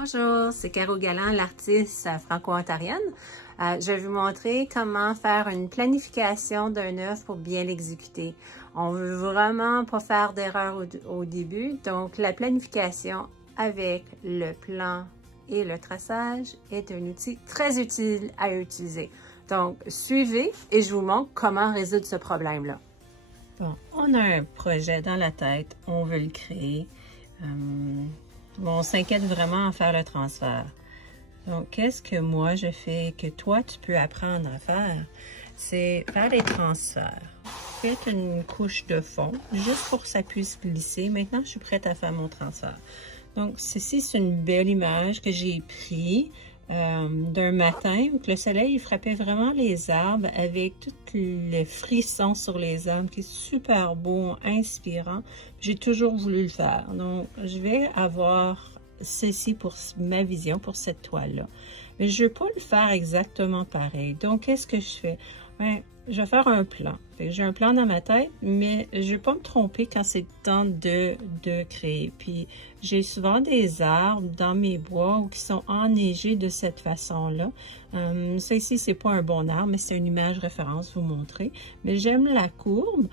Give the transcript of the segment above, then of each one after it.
Bonjour, c'est Caro Galland, l'artiste franco-ontarienne. Je vais vous montrer comment faire une planification d'un œuvre pour bien l'exécuter. On veut vraiment pas faire d'erreur au début, donc la planification avec le plan et le traçage est un outil très utile à utiliser. Donc, suivez et je vous montre comment résoudre ce problème-là. Bon, on a un projet dans la tête, on veut le créer. On s'inquiète vraiment à faire le transfert. Donc, qu'est-ce que moi je fais que toi, tu peux apprendre à faire? C'est faire les transferts. Faites une couche de fond, juste pour que ça puisse glisser. Maintenant, je suis prête à faire mon transfert. Donc, ceci, c'est une belle image que j'ai prise d'un matin où le soleil frappait vraiment les arbres avec tous les frissons sur les arbres, qui est super beau, inspirant. J'ai toujours voulu le faire. Donc, je vais avoir ceci pour ma vision, pour cette toile-là. Mais je ne veux pas le faire exactement pareil. Donc, qu'est-ce que je fais? Bien, je vais faire un plan. J'ai un plan dans ma tête, mais je ne vais pas me tromper quand c'est le temps de créer. Puis, j'ai souvent des arbres dans mes bois qui sont enneigés de cette façon-là. Ça ici, c'est pas un bon arbre, mais c'est une image référence, vous montrer. Mais j'aime la courbe.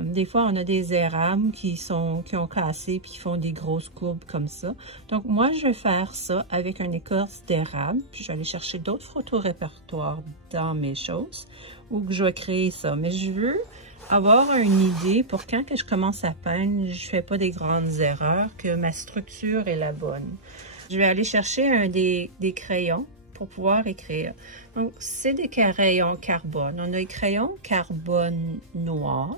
Des fois, on a des érables qui ont cassé puis qui font des grosses courbes comme ça. Donc, moi, je vais faire ça avec une écorce d'érable. Puis, je vais aller chercher d'autres photos répertoires dans mes choses ou que je vais créer ça. Mais je veux avoir une idée pour quand que je commence à peindre, je fais pas des grandes erreurs, que ma structure est la bonne. Je vais aller chercher des crayons pour pouvoir écrire. Donc, c'est des crayons carbone. On a des crayons carbone noir.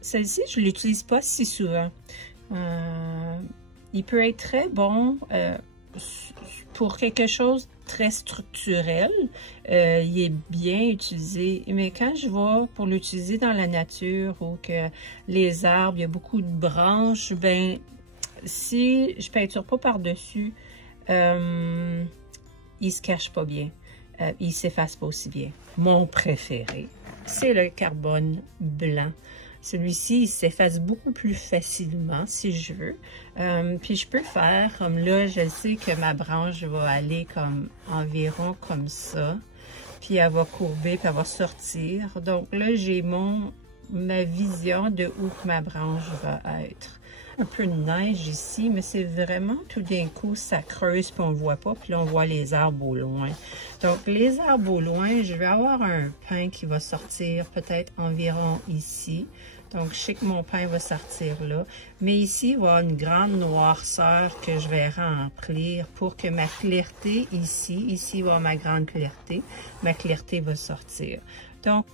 Celle-ci, je ne l'utilise pas si souvent. Il peut être très bon pour quelque chose de très structurel. Il est bien utilisé. Mais quand je vais pour l'utiliser dans la nature ou que les arbres, il y a beaucoup de branches, ben si je peinture pas par-dessus, il se cache pas bien. Il s'efface pas aussi bien. Mon préféré, c'est le carbone blanc. Celui-ci, il s'efface beaucoup plus facilement, si je veux. Puis je peux faire, comme là, je sais que ma branche va aller comme environ comme ça. Puis elle va courber, puis elle va sortir. Donc là, j'ai ma vision de où que ma branche va être. Un peu de neige ici, mais c'est vraiment tout d'un coup, ça creuse, puis on ne voit pas. Puis là, on voit les arbres au loin. Donc, les arbres au loin, je vais avoir un pin qui va sortir peut-être environ ici. Donc, je sais que mon pain va sortir là. Mais ici, il va y avoir une grande noirceur que je vais remplir pour que ma clarté ici il va y avoir ma grande clarté. Ma clarté va sortir. Donc,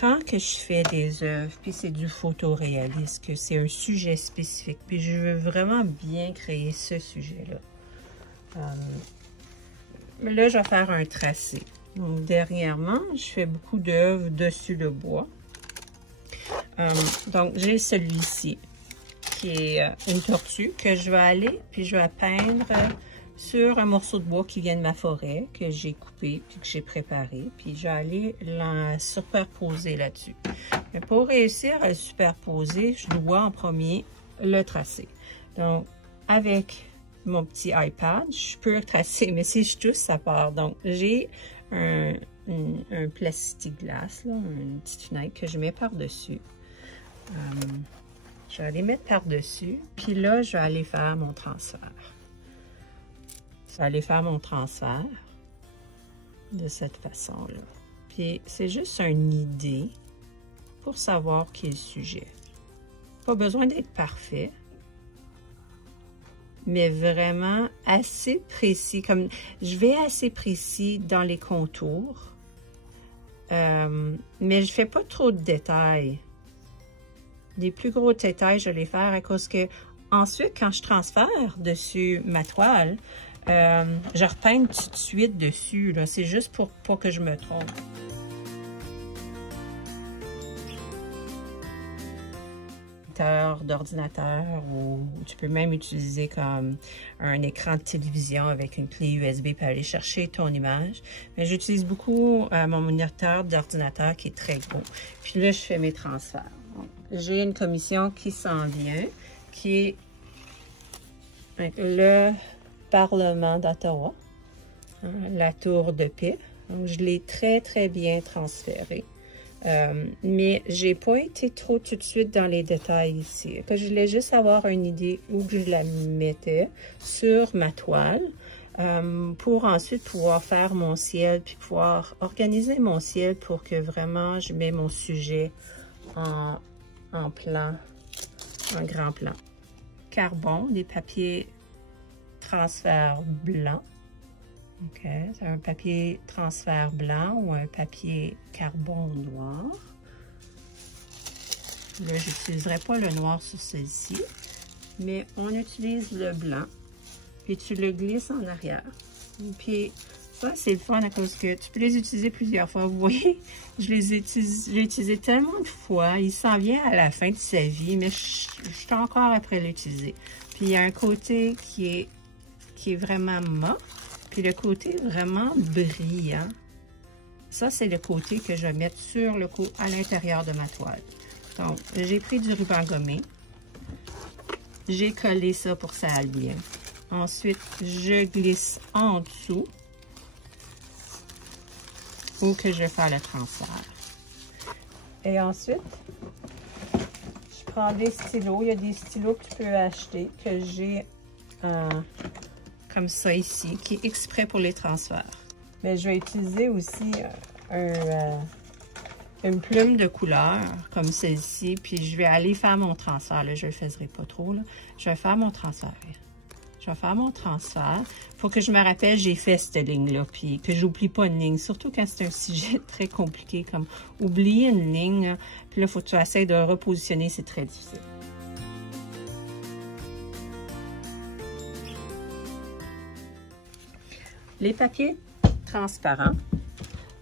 quand que je fais des œuvres, puis c'est du photoréalisme, que c'est un sujet spécifique, puis je veux vraiment bien créer ce sujet-là. Là, je vais faire un tracé. Donc, dernièrement, je fais beaucoup d'œuvres dessus le bois. Donc, j'ai celui-ci, qui est une tortue, que je vais aller, puis je vais peindre sur un morceau de bois qui vient de ma forêt, que j'ai coupé, puis que j'ai préparé, puis je vais aller la superposer là-dessus. Mais pour réussir à le superposer, je dois en premier le tracer. Donc, avec mon petit iPad, je peux le tracer, mais si je touche, ça part. Donc, j'ai un plastiglace, là, une petite fenêtre que je mets par-dessus. Je vais aller mettre par-dessus, puis là, je vais aller faire mon transfert. Je vais aller faire mon transfert de cette façon-là. Puis, c'est juste une idée pour savoir qui est le sujet. Pas besoin d'être parfait, mais vraiment assez précis. Comme je vais assez précis dans les contours, mais je fais pas trop de détails. Les plus gros détails, je vais les faire à cause que ensuite, quand je transfère dessus ma toile, je repeins tout de suite dessus. C'est juste pour pas que je me trompe. D'ordinateur ou tu peux même utiliser comme un écran de télévision avec une clé USB pour aller chercher ton image. Mais j'utilise beaucoup mon moniteur d'ordinateur qui est très gros. Puis là, je fais mes transferts. j'ai une commission qui s'en vient, qui est le Parlement d'Ottawa, la tour de paix. Donc, je l'ai très bien transféré. Mais j'ai pas été trop tout de suite dans les détails ici. Que je voulais juste avoir une idée où je la mettais sur ma toile pour ensuite pouvoir faire mon ciel puis pouvoir organiser mon ciel pour que vraiment je mets mon sujet en plan, en grand plan. Carbon, des papiers transfert blanc. OK, c'est un papier transfert blanc ou un papier carbon noir. Là, je n'utiliserai pas le noir sur celle-ci, mais on utilise le blanc, puis tu le glisses en arrière. Puis ça, c'est le fun à cause que tu peux les utiliser plusieurs fois. Vous voyez, j'ai utilisé tellement de fois, il s'en vient à la fin de sa vie, mais je suis encore après l'utiliser. Puis il y a un côté qui est vraiment mat. Puis le côté vraiment brillant, ça c'est le côté que je vais mettre sur à l'intérieur de ma toile. Donc, j'ai pris du ruban gommé, j'ai collé ça pour que ça aille bien. Ensuite, je glisse en dessous où que je vais faire le transfert. Et ensuite, je prends des stylos. Il y a des stylos que tu peux acheter, que j'ai comme ça ici, qui est exprès pour les transferts. Mais je vais utiliser aussi une plume de couleur, comme celle-ci, puis je vais aller faire mon transfert. Là, je ne le ferai pas trop, là. Je vais faire mon transfert. Je vais faire mon transfert. Pour que je me rappelle, j'ai fait cette ligne-là, puis que j'oublie pas une ligne, surtout quand c'est un sujet très compliqué, comme oublier une ligne, là, puis là, il faut que tu essaies de repositionner, c'est très difficile. Les papiers transparents,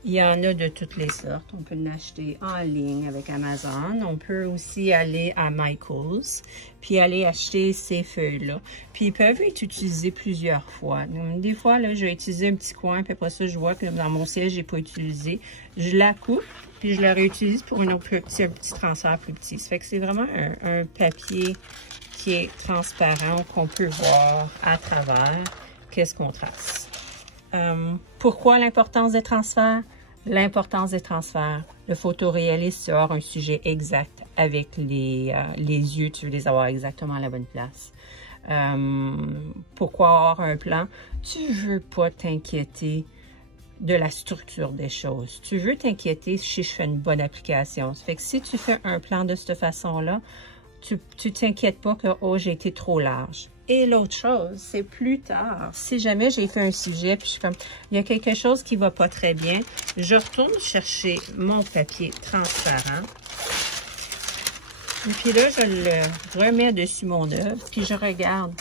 il y en a de toutes les sortes. On peut en acheter en ligne avec Amazon. On peut aussi aller à Michaels, puis aller acheter ces feuilles-là. Puis ils peuvent être utilisés plusieurs fois. Donc, des fois, là, je vais utiliser un petit coin, puis après ça, je vois que dans mon ciel, je n'ai pas utilisé. Je la coupe, puis je la réutilise pour un petit transfert plus petit. Ça fait que c'est vraiment un papier qui est transparent, qu'on peut voir à travers qu'est-ce qu'on trace. Pourquoi l'importance des transferts? L'importance des transferts. Le photoréaliste, tu as un sujet exact avec les yeux, tu veux les avoir exactement à la bonne place. Pourquoi avoir un plan? Tu ne veux pas t'inquiéter de la structure des choses. Tu veux t'inquiéter si je fais une bonne application. Ça fait que si tu fais un plan de cette façon-là, tu t'inquiètes pas que « oh, j'ai été trop large ». Et l'autre chose, c'est plus tard, si jamais j'ai fait un sujet, puis je suis comme, il y a quelque chose qui va pas très bien, je retourne chercher mon papier transparent. Et puis là, je le remets dessus mon œuvre, puis je regarde.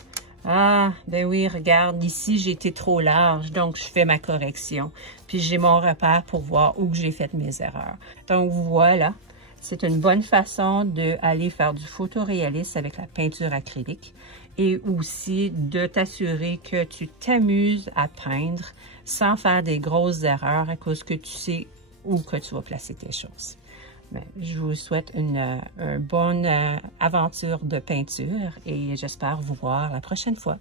Ah, ben oui, regarde, ici, j'ai été trop large, donc je fais ma correction. Puis j'ai mon repère pour voir où j'ai fait mes erreurs. Donc voilà, c'est une bonne façon d'aller faire du photoréalisme avec la peinture acrylique. Et aussi de t'assurer que tu t'amuses à peindre sans faire des grosses erreurs à cause que tu sais où que tu vas placer tes choses. Mais je vous souhaite une bonne aventure de peinture et j'espère vous voir la prochaine fois.